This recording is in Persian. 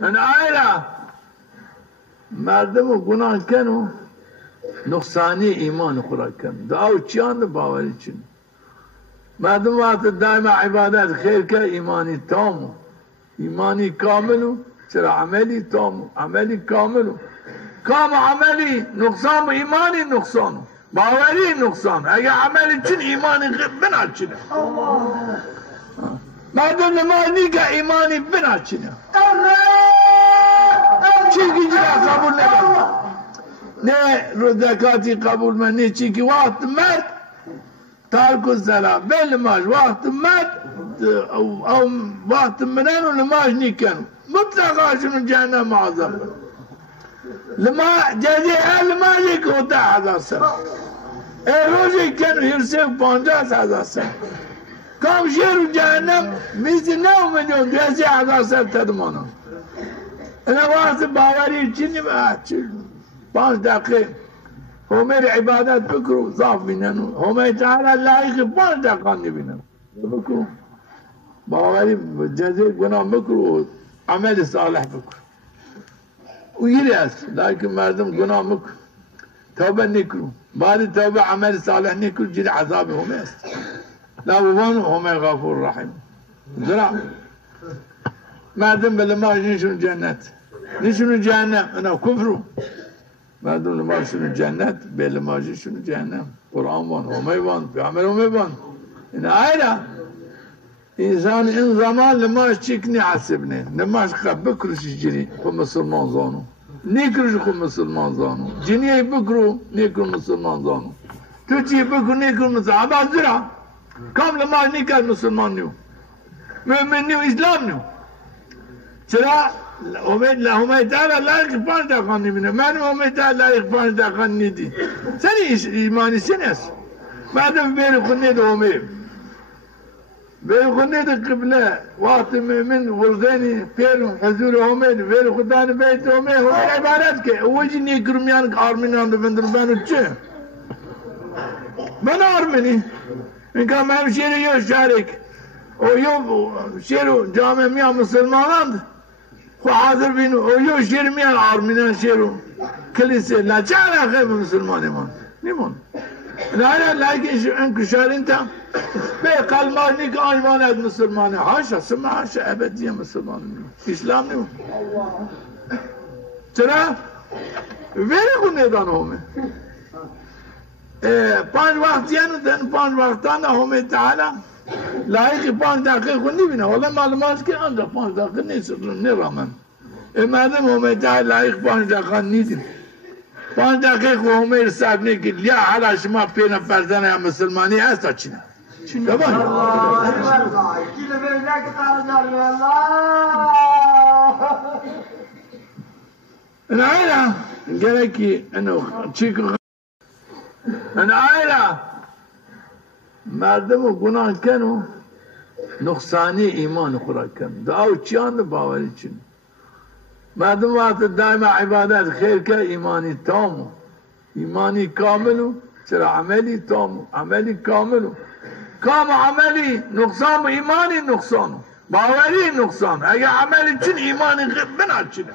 من آیلا مردم و گناه کنو نقصانی ایمان خورا کن دعاو چیان باوری چین مردم وقت دائما عبادت خیر که ایمانی تامو ایمانی کاملو چرا عملی تامو عملی کاملو کام عملی نقصان و ایمانی نقصانو باوری نقصان اگر عملی چین ایمانی بنا چینه مردم نمازی که ایمانی بنا چینه چیزی جرا قبول نگم نه رو زکاتی قبول من نه چی که وقت مرد تارک الصلاة بالنماز وقت مرد او وقت منن و نماز نیکن مطلقا شنو جهنم معظم لما جزی نماز یک ہوتا 1000 سنه روزی کن هرسه 50,000 سنه کام شیر جهنم میزی 9 میلیون 200,000 سنه تدمانم انا وقت باوری چی چی 5 دقیقه همه عبادت بکرو ضعف بینن همه تعالی لایق 5 دقیقه نبینن بکرو باوری جزای گناه بکرو عمل صالح بکرو و یری است لیکن مردم گناه بکرو توبه نکرو بعد توبه عمل صالح نکرو جد عذاب همه است لا بوان همه غفور رحیم زرع مردم بلماش نشون جنت نشون جهنم انا کفرو مردم نمازشون جنت بلماجشون جهنم قرآن وان همه وان پیامبر همه وان این آیلا انسان این زمان نماز چکنی عصبنه نماز خب بکرش جنی خب مسلمان زانو نیکرش خب مسلمان زانو جنیه بکرو نیکر مسلمان زانو تو چی بکر نیکر مسلمان عباد زرا کام نماز نیکر مسلمان نیو مؤمن نیو اسلام نیو چرا همه تعالی لایق 5 دقیقه نمیبینه من همه تعالی لایق 5 دقیقه نیدی سنی ایمانی سنی است مردم بیر خونه دو همه بیر خونه دو قبله وقت من ورزینی پیرو حضور همه بیر خودان بیت همه عبارت که اوجی نیکرمیان که آرمینان دو بندر بانو چه من آرمینی اینکه من شیرو یو شارک او یو شیرو جامعه میان مسلمانان خو حاضر بینو او یو شیر میان آرمینان شیرو کلیسه لا چه علاقه به مسلمان ایمان نیمون نه لیکن انکشارین تا به قلمانی که آیمان از مسلمانه هاشا سمه هاشا ابدیه مسلمان نیمون اسلام نیمون چرا؟ ویری خونه دانه همه 5 وقتیانو دن 5 وقتانه همه تعالی لایق 5 دقیقه خود نبینه حالا معلومات که آنجا 5 دقیقه نیست نرامن مردم همه تعالی لایق 5 دقیقه نیدیم 5 دقیقه خود همه رساب نگید یا حالا شما پینا فرزانه هم مسلمانی هستا چینه دبان انا آیلا گره که انو چیکو انا آیلا مردم و گناه کنو نقصانی ایمان خورا کن دعاو چیان باوری چین مردم وقت دائما عبادت خیر که ایمانی تامو ایمانی کاملو چرا عملی تامو عملی کاملو کام عملی نقصان و ایمانی نقصانو باوری نقصان اگر عملی چین ایمانی بنا چینه